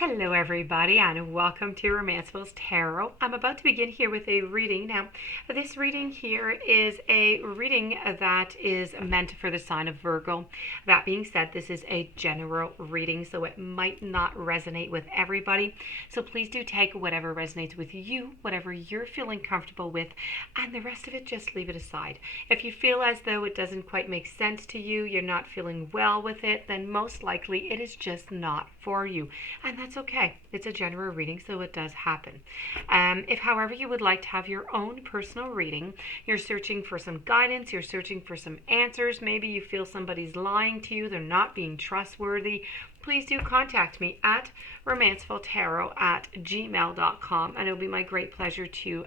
Hello everybody and welcome to Romancefull's Tarot. I'm about to begin here with a reading. Now, this reading here is a reading that is meant for the sign of Virgo. That being said, this is a general reading, so it might not resonate with everybody. So please do take whatever resonates with you, whatever you're feeling comfortable with, and the rest of it, just leave it aside. If you feel as though it doesn't quite make sense to you, you're not feeling well with it, then most likely it is just not for you. And that's okay. It's a general reading, so it does happen. If, however, you would like to have your own personal reading, you're searching for some guidance, you're searching for some answers, maybe you feel somebody's lying to you, they're not being trustworthy, please do contact me at romancefulltarot@gmail.com, and it'll be my great pleasure to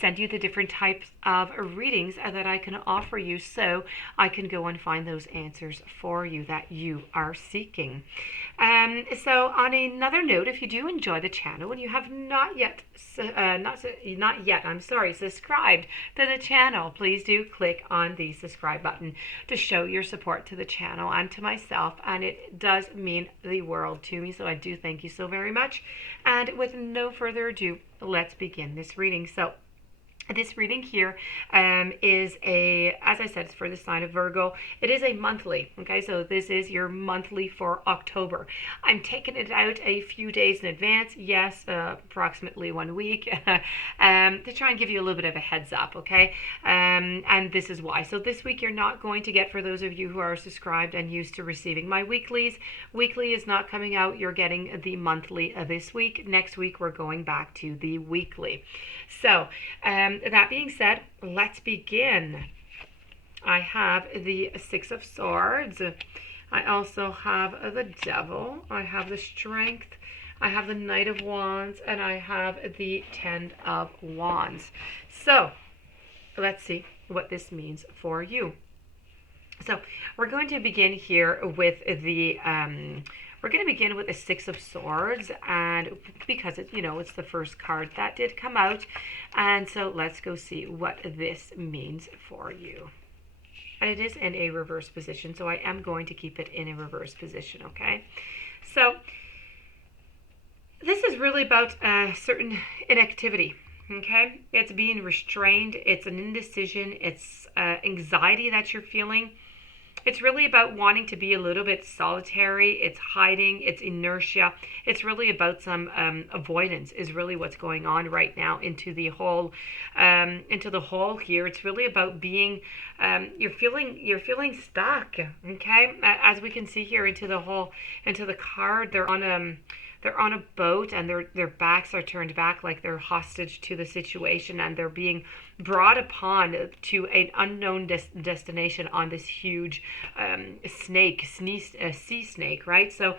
send you the different types of readings that I can offer you, so I can go and find those answers for you that you are seeking. So on another note, if you do enjoy the channel and you have not yet subscribed to the channel, please do click on the subscribe button to show your support to the channel and to myself, and it does mean the world to me, so I do thank you so very much. And with no further ado, let's begin this reading. So this reading here is as I said, it's for the sign of Virgo. It is a monthly, okay? So this is your monthly for October. I'm taking it out a few days in advance, yes, approximately 1 week, to try and give you a little bit of a heads up, okay? And this is why. So this week you're not going to get, for those of you who are subscribed and used to receiving my weeklies, weekly is not coming out. You're getting the monthly this week. Next week we're going back to the weekly. So, that being said, let's begin. I have the Six of Swords. I also have the Devil. I have the Strength. I have the Knight of Wands. And I have the Ten of Wands. So, let's see what this means for you. So, we're going to begin here with the... We're going to begin with the Six of Swords, and because it's the first card that did come out, and so let's go see what this means for you. And it is in a reverse position, so I am going to keep it in a reverse position, okay? So this is really about a certain inactivity, okay? It's being restrained, it's an indecision, it's anxiety that you're feeling. It's really about wanting to be a little bit solitary. It's hiding. It's inertia. It's really about some avoidance is really what's going on right now into the hole here. It's really about being, you're feeling stuck. Okay, as we can see here into the card, they're on a boat, and their backs are turned back, like they're hostage to the situation, and they're being brought upon to an unknown destination on this huge sea snake, right? So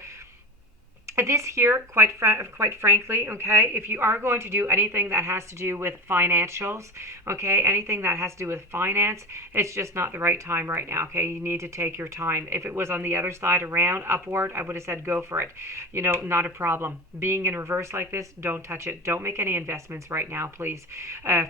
this here, quite frankly, okay, if you are going to do anything that has to do with financials, okay, anything that has to do with finance, it's just not the right time right now, okay? You need to take your time. If it was on the other side around, upward, I would have said go for it. Not a problem. Being in reverse like this, don't touch it. Don't make any investments right now, please,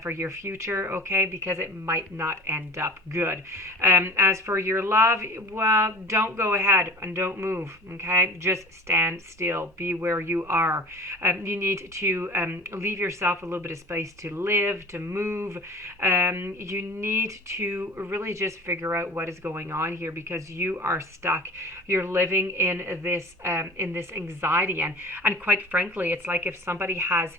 for your future, okay, because it might not end up good. As for your love, well, don't go ahead and don't move, okay? Just stand still. Be where you are. You need to leave yourself a little bit of space to live, to move. You need to really just figure out what is going on here, because you are stuck. You're living in this anxiety, and quite frankly, it's like if somebody has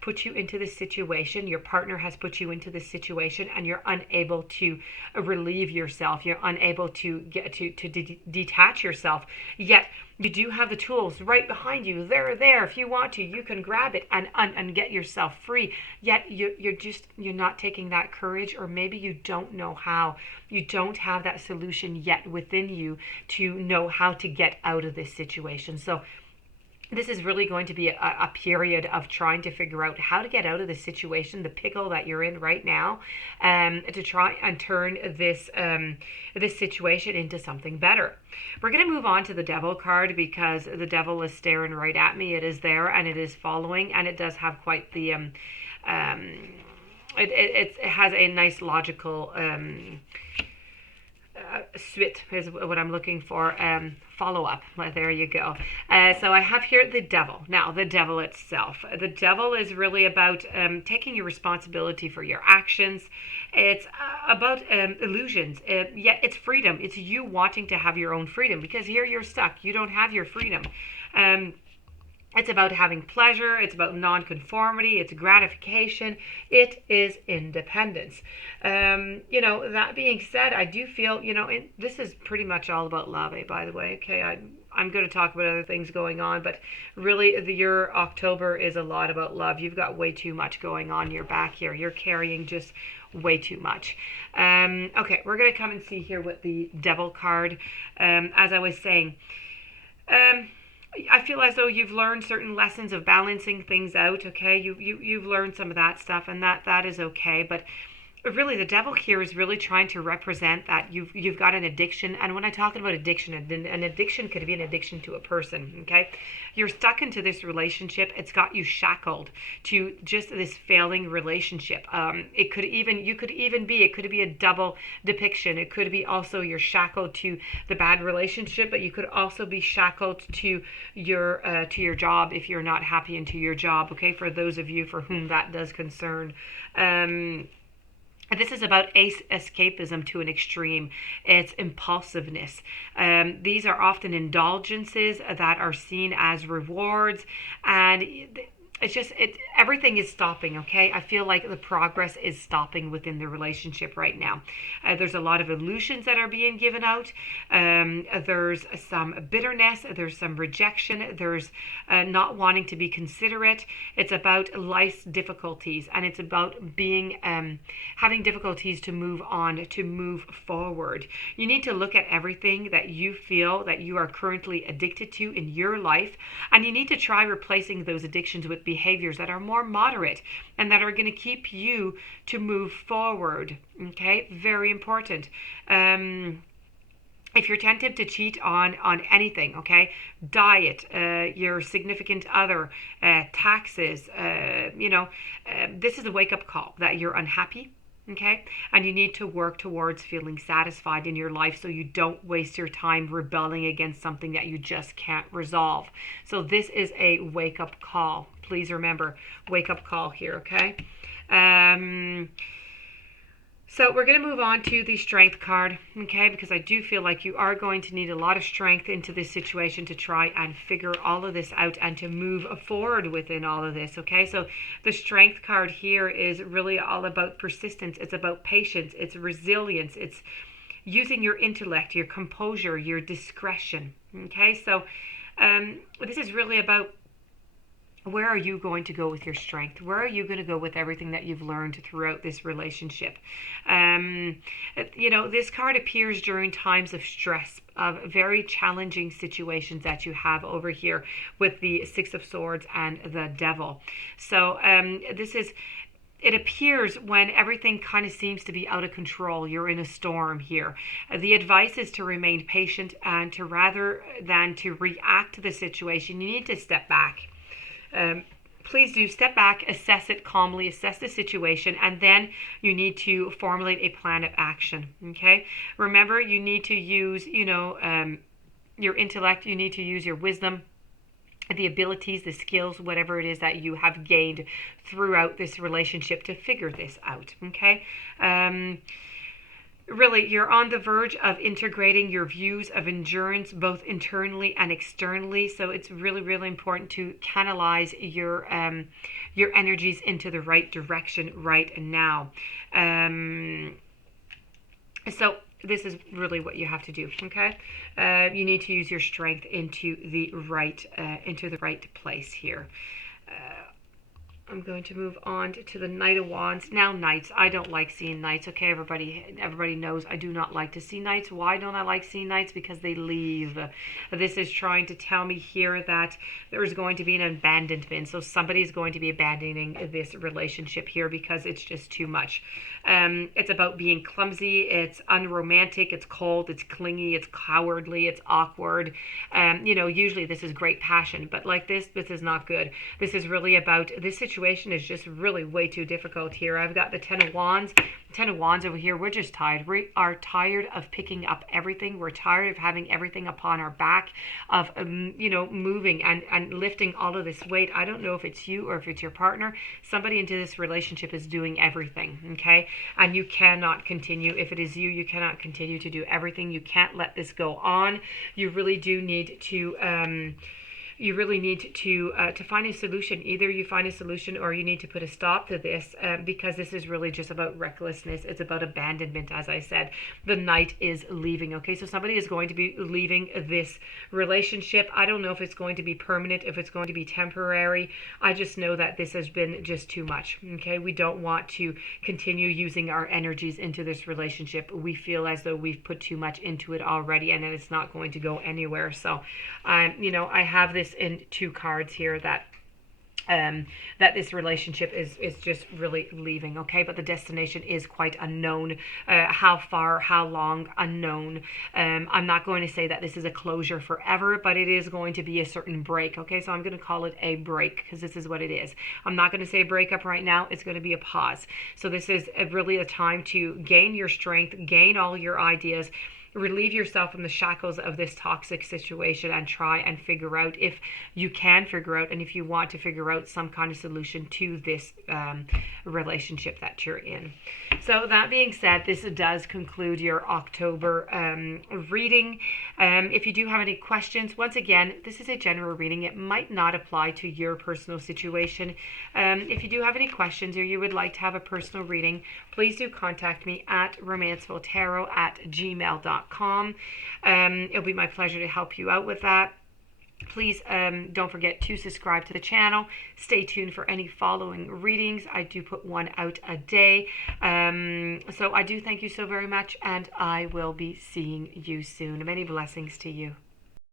put you into this situation, your partner has put you into this situation, and you're unable to relieve yourself. You're unable to get to detach yourself. Yet you do have the tools right behind you. They're there. If you want to, you can grab it and get yourself free. Yet you're not taking that courage, or maybe you don't know how. You don't have that solution yet within you to know how to get out of this situation. So this is really going to be a period of trying to figure out how to get out of the situation, the pickle that you're in right now, to try and turn this situation into something better. We're going to move on to the Devil card, because the Devil is staring right at me. It is there, and it is following, and it does have quite the it has a nice logical suite is what I'm looking for. Follow up. Well, there you go. So I have here the devil. Now, the devil itself. The devil is really about taking your responsibility for your actions. It's about illusions. Yeah, it's freedom. It's you wanting to have your own freedom, because here you're stuck. You don't have your freedom. It's about having pleasure. It's about nonconformity. It's gratification. It is independence. That being said, I do feel, this is pretty much all about love, by the way. Okay, I'm going to talk about other things going on, but really your October is a lot about love. You've got way too much going on your back here. You're carrying just way too much. Okay, we're going to come and see here what the devil card, as I was saying, I feel as though you've learned certain lessons of balancing things out. Okay, you've learned some of that stuff, and that is okay. But really, the devil here is really trying to represent that you've got an addiction. And when I talk about addiction, an addiction could be an addiction to a person. Okay, you're stuck into this relationship. It's got you shackled to just this failing relationship. It could be a double depiction. It could be also you're shackled to the bad relationship, but you could also be shackled to your job if you're not happy into your job. Okay, for those of you for whom that does concern. This is about escapism to an extreme. It's impulsiveness. These are often indulgences that are seen as rewards, and it's just everything is stopping. Okay, I feel like the progress is stopping within the relationship right now. There's a lot of illusions that are being given out. There's some bitterness. There's some rejection. There's not wanting to be considerate. It's about life's difficulties, and it's about being having difficulties to move on, to move forward. You need to look at everything that you feel that you are currently addicted to in your life, and you need to try replacing those addictions with behaviors that are more moderate and that are going to keep you to move forward. Okay, very important. If you're tempted to cheat on anything, okay, diet, your significant other, taxes, this is a wake-up call that you're unhappy. Okay, and you need to work towards feeling satisfied in your life so you don't waste your time rebelling against something that you just can't resolve. So this is a wake-up call. Please remember, wake-up call here, okay? So we're going to move on to the strength card, okay, because I do feel like you are going to need a lot of strength into this situation to try and figure all of this out and to move forward within all of this, okay? So the strength card here is really all about persistence. It's about patience. It's resilience. It's using your intellect, your composure, your discretion, okay? So this is really about, where are you going to go with your strength? Where are you going to go with everything that you've learned throughout this relationship? This card appears during times of stress, of very challenging situations that you have over here with the Six of Swords and the Devil. So it appears when everything kind of seems to be out of control. You're in a storm here. The advice is to remain patient and to, rather than to react to the situation, you need to step back. Please do step back, assess it calmly, assess the situation, and then you need to formulate a plan of action. Okay? Remember, you need to use, your intellect. You need to use your wisdom, the abilities, the skills, whatever it is that you have gained throughout this relationship to figure this out. Okay? Really, you're on the verge of integrating your views of endurance both internally and externally. So it's really, really important to canalize your energies into the right direction right now. So this is really what you have to do. Okay, you need to use your strength into the right place here. I'm going to move on to the Knight of Wands. Now, Knights. I don't like seeing Knights. Okay, everybody knows I do not like to see Knights. Why don't I like seeing Knights? Because they leave. This is trying to tell me here that there is going to be an abandonment. So somebody is going to be abandoning this relationship here because it's just too much. It's about being clumsy. It's unromantic. It's cold. It's clingy. It's cowardly. It's awkward. Usually this is great passion, but like this is not good. This is really about this situation situation is just really way too difficult here. I've got the Ten of Wands. Ten of Wands over here. We're just tired. We are tired of picking up everything. We're tired of having everything upon our back, of moving and lifting all of this weight. I don't know if it's you or if it's your partner. Somebody into this relationship is doing everything, okay? And you cannot continue. If it is you, you cannot continue to do everything. You can't let this go on. You really do need to to find a solution. Either you find a solution or you need to put a stop to this, because this is really just about recklessness. It's about abandonment, as I said. The Knight is leaving, okay? So somebody is going to be leaving this relationship. I don't know if it's going to be permanent, if it's going to be temporary. I just know that this has been just too much, okay? We don't want to continue using our energies into this relationship. We feel as though we've put too much into it already, and then it's not going to go anywhere. So, I have this in two cards here that this relationship is just really leaving, okay? But the destination is quite unknown. How far, how long, unknown. I'm not going to say that this is a closure forever, but it is going to be a certain break, okay? So I'm going to call it a break because this is what it is. I'm not going to say breakup right now. It's going to be a pause. So this is really a time to gain your strength, gain all your ideas, relieve yourself from the shackles of this toxic situation, and try and figure out, if you can figure out and if you want to figure out, some kind of solution to this relationship that you're in. So that being said, this does conclude your October reading. If you do have any questions, once again, this is a general reading. It might not apply to your personal situation. If you do have any questions or you would like to have a personal reading, please do contact me at romancefulltarot@gmail.com. It'll be my pleasure to help you out with that. Please don't forget to subscribe to the channel. Stay tuned for any following readings. I do put one out a day. So I do thank you so very much, and I will be seeing you soon. Many blessings to you.